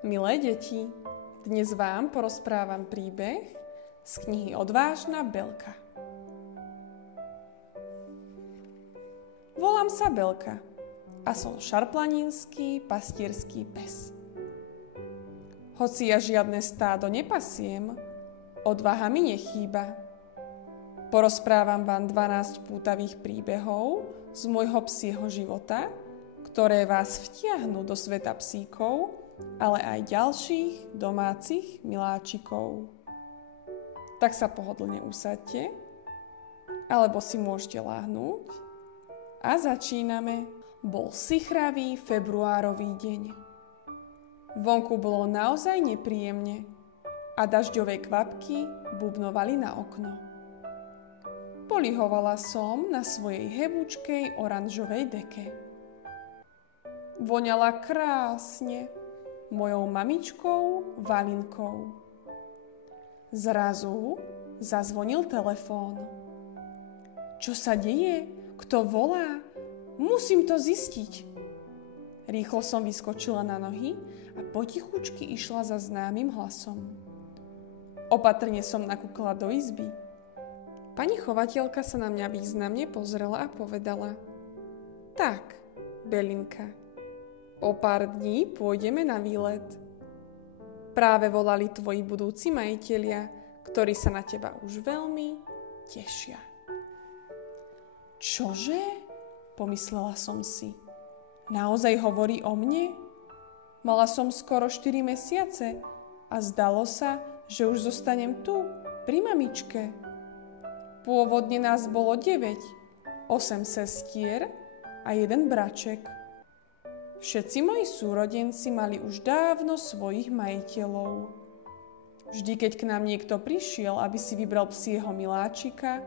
Milé deti, dnes vám porozprávam príbeh z knihy Odvážna Belka. Volám sa Belka a som šarplaninský pastierský pes. Hoci ja žiadne stádo nepasiem, odvaha mi nechýba. Porozprávam vám 12 pútavých príbehov z môjho psieho života, ktoré vás vtiahnu do sveta psíkov, ale aj ďalších domácich miláčikov. Tak sa pohodlne usaďte, alebo si môžete láhnuť a začíname. Bol sichravý februárový deň. Vonku bolo naozaj nepríjemne a dažďové kvapky bubnovali na okno. Polihovala som na svojej hebúčkej oranžovej deke. Voňala krásne mojou mamičkou Valinkou. Zrazu zazvonil telefón. Čo sa deje? Kto volá? Musím to zistiť. Rýchlo som vyskočila na nohy a potichučky išla za známym hlasom. Opatrne som nakúkla do izby. Pani chovateľka sa na mňa významne pozrela a povedala: Tak, Belinka, o pár dní pôjdeme na výlet. Práve volali tvoji budúci majitelia, ktorí sa na teba už veľmi tešia. Čože? Pomyslela som si. Naozaj hovorí o mne? Mala som skoro 4 mesiace a zdalo sa, že už zostanem tu, pri mamičke. Pôvodne nás bolo 9, 8 sestier a 1 braček. Všetci moji súrodenci mali už dávno svojich majiteľov. Vždy, keď k nám niekto prišiel, aby si vybral psieho miláčika,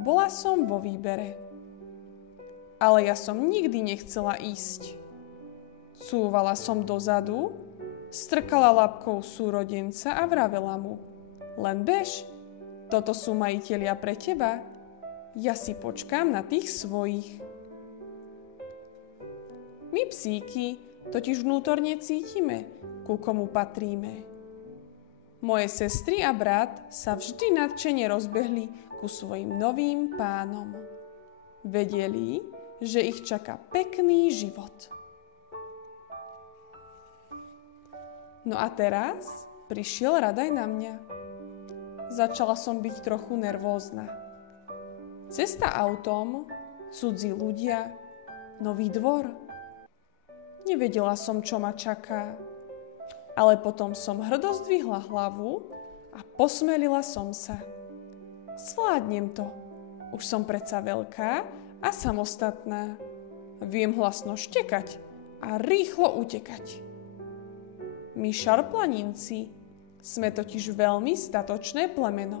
bola som vo výbere. Ale ja som nikdy nechcela ísť. Cúvala som dozadu, strkala labkou súrodenca a vravela mu: Len bež, toto sú majitelia pre teba, ja si počkám na tých svojich. My psíky totiž vnútorne cítime, ku komu patríme. Moje sestry a brat sa vždy nadšene rozbehli ku svojim novým pánom. Vedeli, že ich čaká pekný život. No a teraz prišiel radaj na mňa. Začala som byť trochu nervózna. Cesta autom, cudzí ľudia, nový dvor. Nevedela som, čo ma čaká, ale potom som hrdo zdvihla hlavu a posmelila som sa. Zvládnem to. Už som predsa veľká a samostatná. Viem hlasno štekať a rýchlo utekať. My šarplaninci sme totiž veľmi statočné plemeno.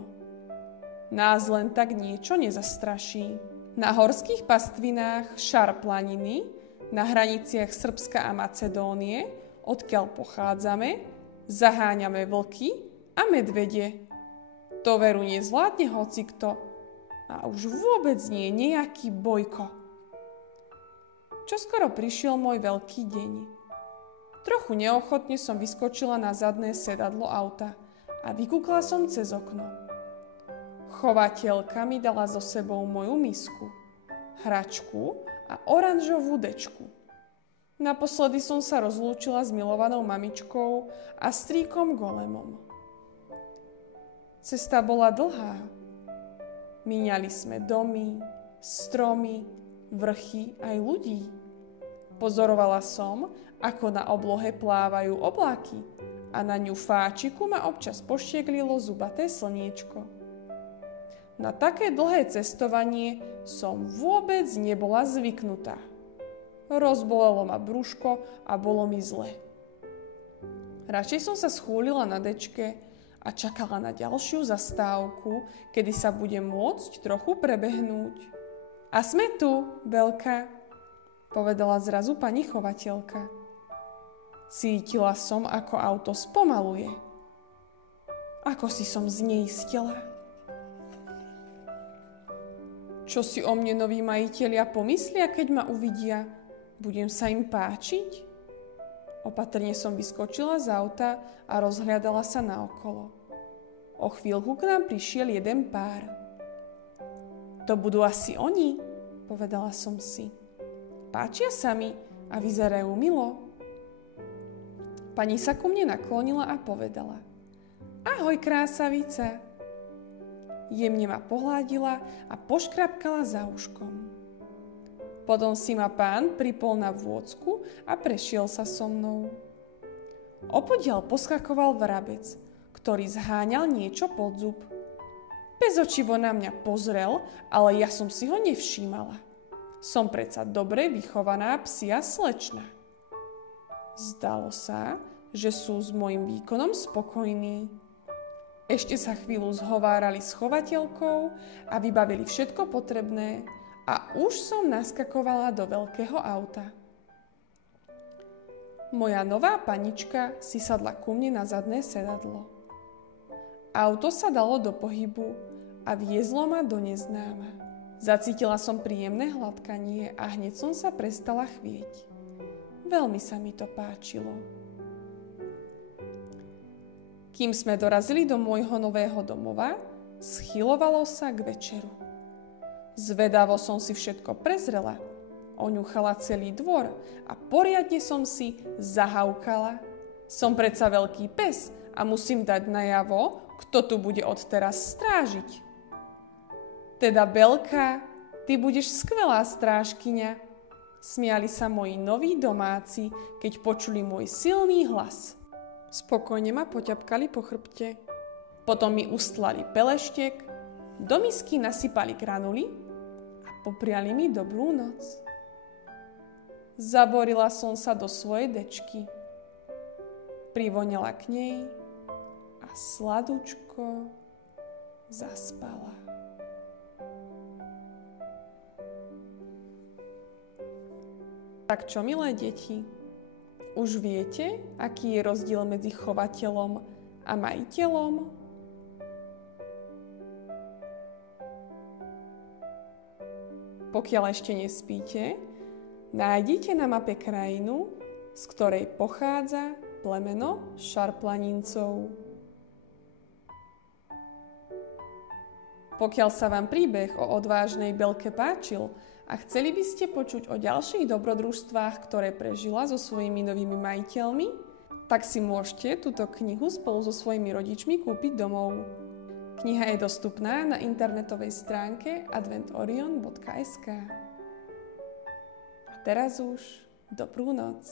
Nás len tak niečo nezastraší. Na horských pastvinách Šarplaniny, na hraniciach Srbska a Macedónie, odkiaľ pochádzame, zaháňame vlky a medvede. To veru nezvládne hocikto a už vôbec nie nejaký Bojko. Čoskoro prišiel môj veľký deň. Trochu neochotne som vyskočila na zadné sedadlo auta a vykúkla som cez okno. Chovateľka mi dala so sebou moju misku, hračku a oranžovú dečku. Naposledy som sa rozlúčila s milovanou mamičkou a strýkom Golemom. Cesta bola dlhá. Míňali sme domy, stromy, vrchy aj ľudí. Pozorovala som, ako na oblohe plávajú oblaky a na ňufáčiku ma občas poštieglilo zubaté slniečko. Na také dlhé cestovanie som vôbec nebola zvyknutá. Rozbolelo ma brúško a bolo mi zle. Radšej som sa schúlila na dečke a čakala na ďalšiu zastávku, kedy sa budem môcť trochu prebehnúť. A sme tu, Belka, povedala zrazu pani chovateľka. Cítila som, ako auto spomaluje. Ako si som zneistela. Čo si o mne noví majitelia pomyslia, keď ma uvidia? Budem sa im páčiť? Opatrne som vyskočila z auta a rozhliadala sa naokolo. O chvíľku k nám prišiel jeden pár. To budú asi oni, povedala som si. Páčia sa mi a vyzerajú milo. Pani sa ku mne naklonila a povedala: Ahoj, krásavica. Jemne ma pohľadila a poškrapkala za uškom. Potom si ma pán pripol na vôcku a prešiel sa so mnou. Opodiaľ poskakoval vrabec, ktorý zháňal niečo pod zub. Bezočivo na mňa pozrel, ale ja som si ho nevšímala. Som predsa dobre vychovaná psia slečna. Zdalo sa, že sú s mojím výkonom spokojní. Ešte sa chvíľu zhovárali s chovateľkou a vybavili všetko potrebné a už som naskakovala do veľkého auta. Moja nová panička si sadla ku mne na zadné sedadlo. Auto sa dalo do pohybu a viezlo ma do neznáma. Zacítila som príjemné hladkanie a hneď som sa prestala chvieť. Veľmi sa mi to páčilo. Kým sme dorazili do môjho nového domova, schylovalo sa k večeru. Zvedavo som si všetko prezrela, oňuchala celý dvor a poriadne som si zahaukala. Som predsa veľký pes a musím dať najavo, kto tu bude odteraz strážiť. Teda Belka, ty budeš skvelá strážkyňa. Smiali sa moji noví domáci, keď počuli môj silný hlas. Spokojne ma poťapkali po chrbte. Potom mi ustlali peleštek, do misky nasypali granuly a popriali mi dobrú noc. Zaborila som sa do svojej dečky. Privonela k nej a sladučko zaspala. Tak čo, milé deti? Už viete, aký je rozdiel medzi chovateľom a majiteľom? Pokiaľ ešte nespíte, nájdite na mape krajinu, z ktorej pochádza plemeno Šarplanincov. Pokiaľ sa vám príbeh o odvážnej Belke páčil a chceli by ste počuť o ďalších dobrodružstvách, ktoré prežila so svojimi novými majiteľmi, tak si môžete túto knihu spolu so svojimi rodičmi kúpiť domov. Kniha je dostupná na internetovej stránke adventorion.sk. A teraz už dobrú noc.